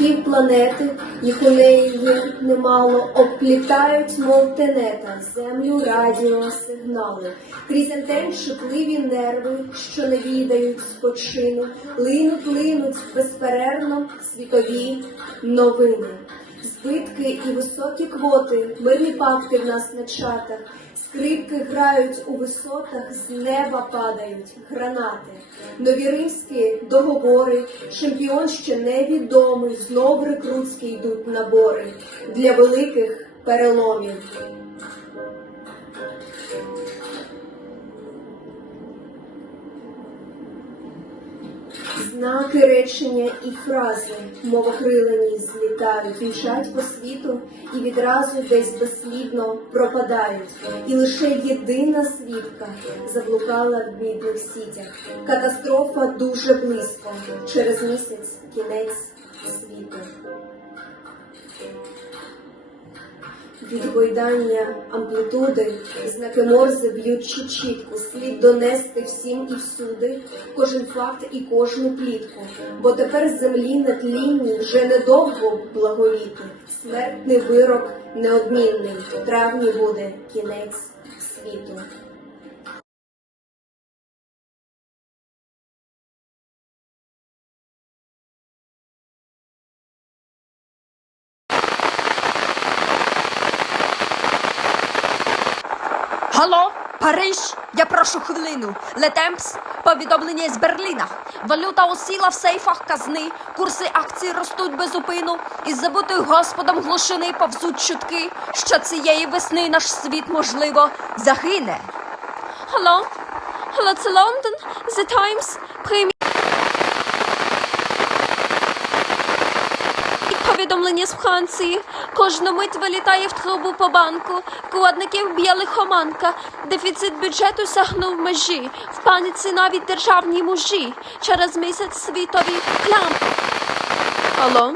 Птахів планети, їх у неї є немало, оплітають, мов тенета, землю радіосигнали. Крізь антен шипливі нерви, що не відають спочину, линуть, линуть безперервно світові новини. Збитки і високі квоти, мирні пакти в нас на чатах, скрипки грають у висотах, з неба падають гранати. Нові римські договори, чемпіон ще невідомий, знов рекрутські йдуть набори для великих переломів. Знаки речення і фрази, мовокрилені злітають, біжать по світу і відразу десь безслідно пропадають. І лише єдина свідка заблукала в бідних сітях. Катастрофа дуже близько. Через місяць кінець Від гойдання амплітуди знаки Морзе б'ють чітко, слід донести всім і всюди кожен факт і кожну плітку, бо тепер землі на тлінні вже недовго благовіти. Смертний вирок неодмінний, У травні буде кінець світу. Алло, Париж, я прошу хвилину. Летемпс, повідомлення з Берліна. Валюта осіла в сейфах казни, курси акцій ростуть без упину. Із забутих господом глушини повзуть чутки, що цієї весни наш світ, можливо, загине. Алло, Гало, це Лондон, The Times, Повідомлення з Франції. Кожну мить вилітає в трубу по банку. Вкладників б'є лихоманка. Дефіцит бюджету сягнув межі. В паніці навіть державні мужі. Через місяць світові клям. Алло?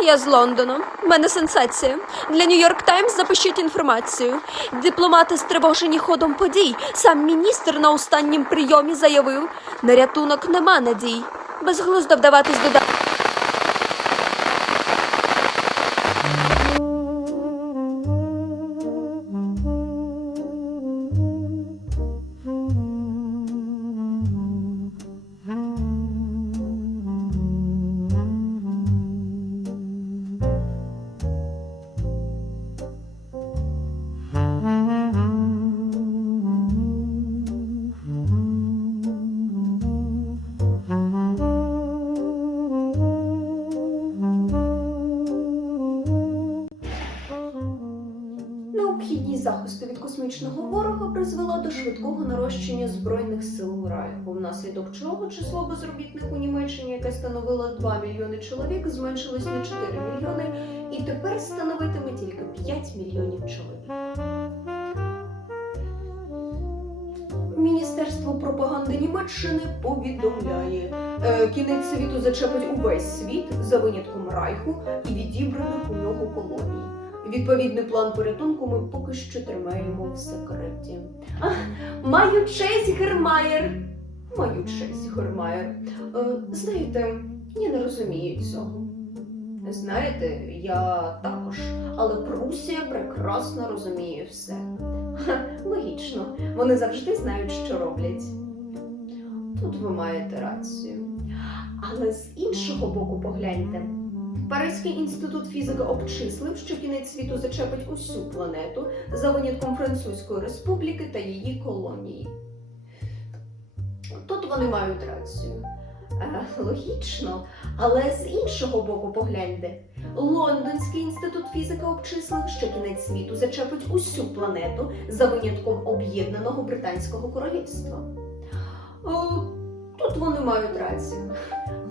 Я з Лондону. У мене сенсація. Для Нью-Йорк Таймс запишіть інформацію. Дипломати стривожені ходом подій. Сам міністр на останнім прийомі заявив: на рятунок нема надій. Безглуздо вдаватись до Необхідність захисту від космічного ворога призвела до швидкого нарощення збройних сил Райху, внаслідок чого число безробітних у Німеччині, яке становило 2 мільйони чоловік, зменшилось на 4 мільйони і тепер становитиме тільки 5 мільйонів чоловік. Міністерство пропаганди Німеччини повідомляє, е, кінець світу зачепить увесь світ за винятком Райху і відібраних у нього колоній. Відповідний план порятунку ми поки що тримаємо в секреті. А, маю честь, Гермаєр. Маю честь, Гермаєр. Е, знаєте, я не розумію цього. Знаєте, я також, але Прусія прекрасно розуміє все. Ха, логічно, вони завжди знають, що роблять. Тут ви маєте рацію. Але з іншого боку, погляньте. Паризький інститут фізики обчислив, що кінець світу зачепить усю планету за винятком Французької республіки та її колонії. Тут вони мають рацію. Е, логічно, але з іншого боку, погляньте. Лондонський інститут фізики обчислив, що кінець світу зачепить усю планету за винятком об'єднаного британського королівства. О, тут вони мають рацію.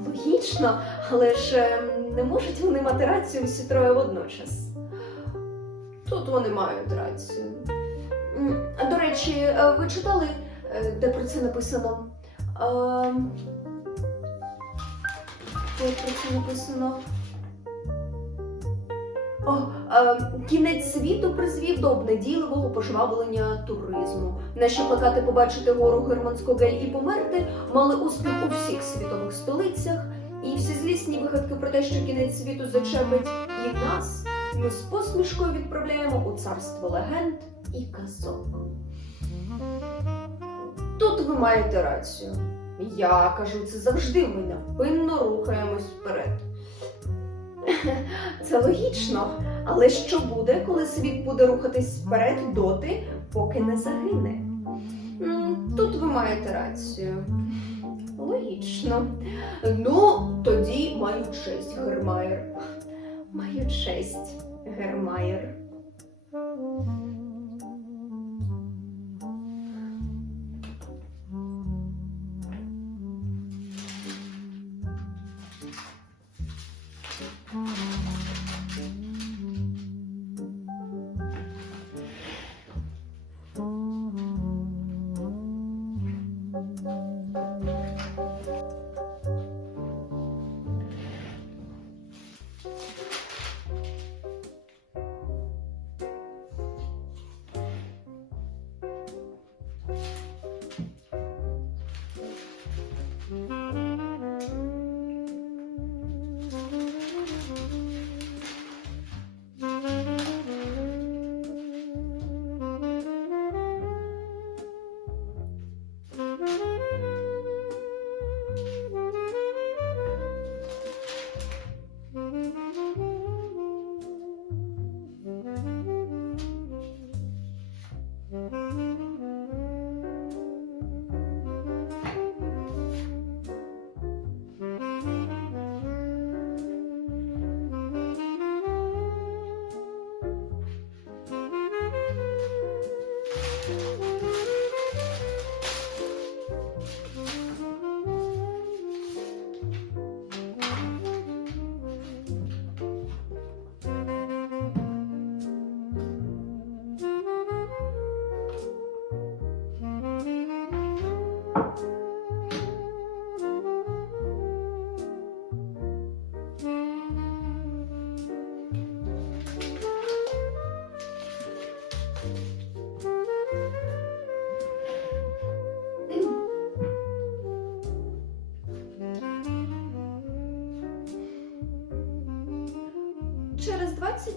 Логічно, але ж е, не можуть вони мати рацію всі троє водночас. Тут вони мають рацію. До речі, е, ви читали, е, де про це написано? Е, Де про це написано? О, е, кінець світу призвів до обнадійливого пожвавлення туризму. Наші плакати побачити гору Германського Гель і померти мали успіх у всіх світових столицях. І всі злісні вигадки про те, що кінець світу зачепить і нас, ми з посмішкою відправляємо у царство легенд і казок. Тут ви маєте рацію. Я кажу це завжди, ми невпинно рухаємось вперед. Це логічно, але що буде, коли світ буде рухатись вперед доти, поки не загине? Тут ви маєте рацію. Логічно. Ну, тоді маю честь, Гермаєр. Маю честь, Гермаєр.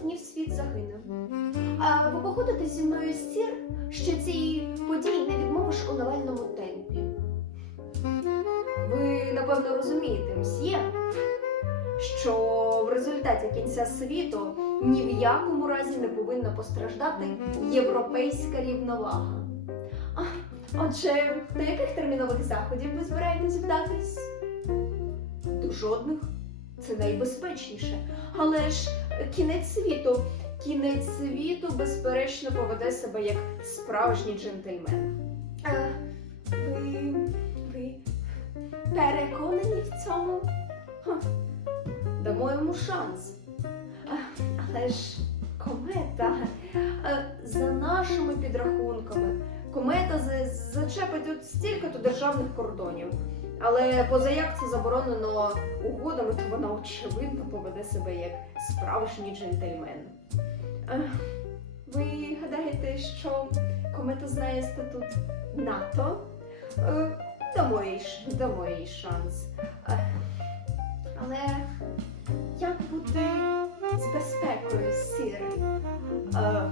Днів світ загине. А ви погодите зі мною сір, що ці події не відмовиш у навальному темпі. Ви, напевно, розумієте, мсьє, що в результаті кінця світу ні в якому разі не повинна постраждати європейська рівновага. Отже, до яких термінових заходів ви збираєтесь вдатись? До жодних. Це найбезпечніше. Але ж кінець світу. Кінець світу, безперечно, поведе себе як справжній джентльмен. Е, ви, ви переконані в цьому? Ха, Дамо йому шанс. Е, але ж комета, е, за нашими підрахунками, комета зачепить от стільки-то державних кордонів. Але позаяк це заборонено угодами, то вона очевидно поведе себе як справжній джентльмен. Ви гадаєте, що комета знає статут НАТО? Е, Дамо їй, дамо їй шанс. Але як бути з безпекою, сир? Але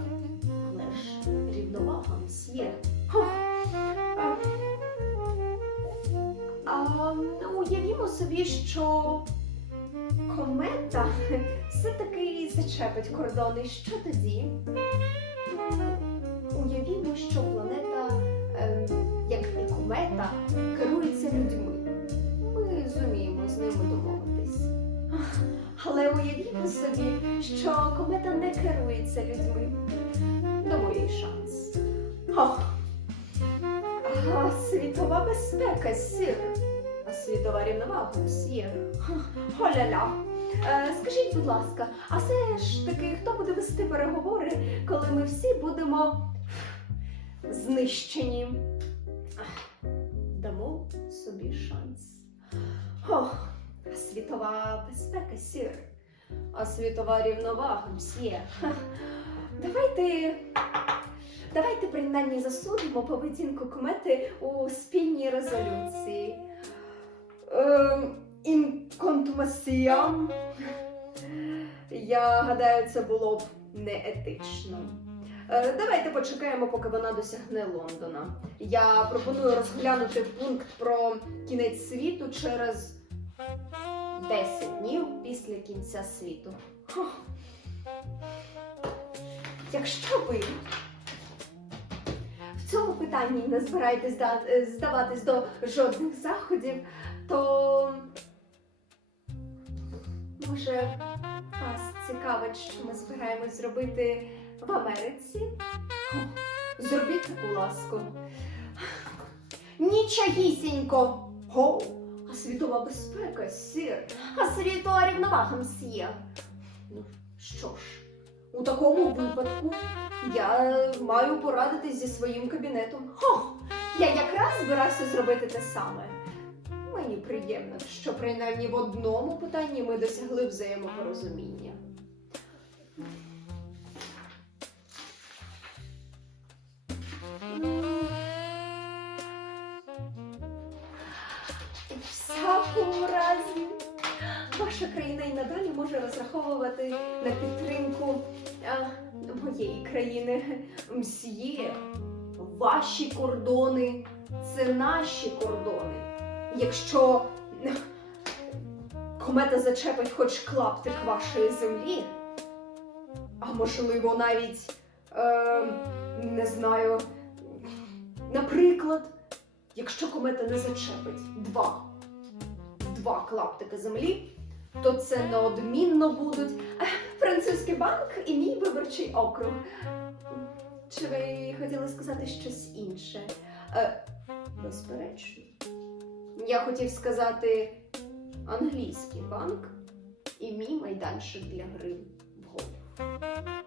ж рівновага мсьє. Уявімо собі, що комета все-таки зачепить кордони. Що тоді? Уявімо, що планета, ем, як і комета, керується людьми. Ми зуміємо з ними домовитись. Але уявімо собі, що комета не керується людьми. Дамо їй шанс. Ох, а, світова безпека, сир. Світова рівновага, сір. Холя-ля. Е, скажіть, будь ласка, а все ж таки, хто буде вести переговори, коли ми всі будемо знищені? Дамо собі шанс. Ох, світова безпека, сір. А світова рівновага, мсьє. Давайте. Давайте принаймні засудимо поведінку комети у спільній резолюції. Ем. Я гадаю, це було б неетично. Е, Давайте почекаємо, поки вона досягне Лондона. Я пропоную розглянути пункт про кінець світу через 10 днів після кінця світу. Хох. Якщо ви в цьому питанні не збираєтесь е, здаватись до жодних заходів, то може вас цікавить, що ми збираємось зробити в Америці? Зробіть таку ласку. Нічогісінько! Гоу! А світова безпека, сир, а світова рівновага мсьє. Ну, що ж, у такому випадку я маю порадитись зі своїм кабінетом. Хо! Я якраз збирався зробити те саме. Мені приємно, що принаймні в одному питанні ми досягли взаємопорозуміння. Всякому разі, ваша країна і надалі може розраховувати на підтримку а, моєї країни. Мсьє, ваші кордони це наші кордони. Якщо комета зачепить хоч клаптик вашої землі, а можливо навіть е, не знаю, наприклад, якщо комета не зачепить два, два клаптики землі, то це неодмінно будуть е, французький банк і мій виборчий округ. Чи ви хотіли сказати щось інше? Безперечно. Я хотів сказати англійський банк і мій майданчик для гри в гольф.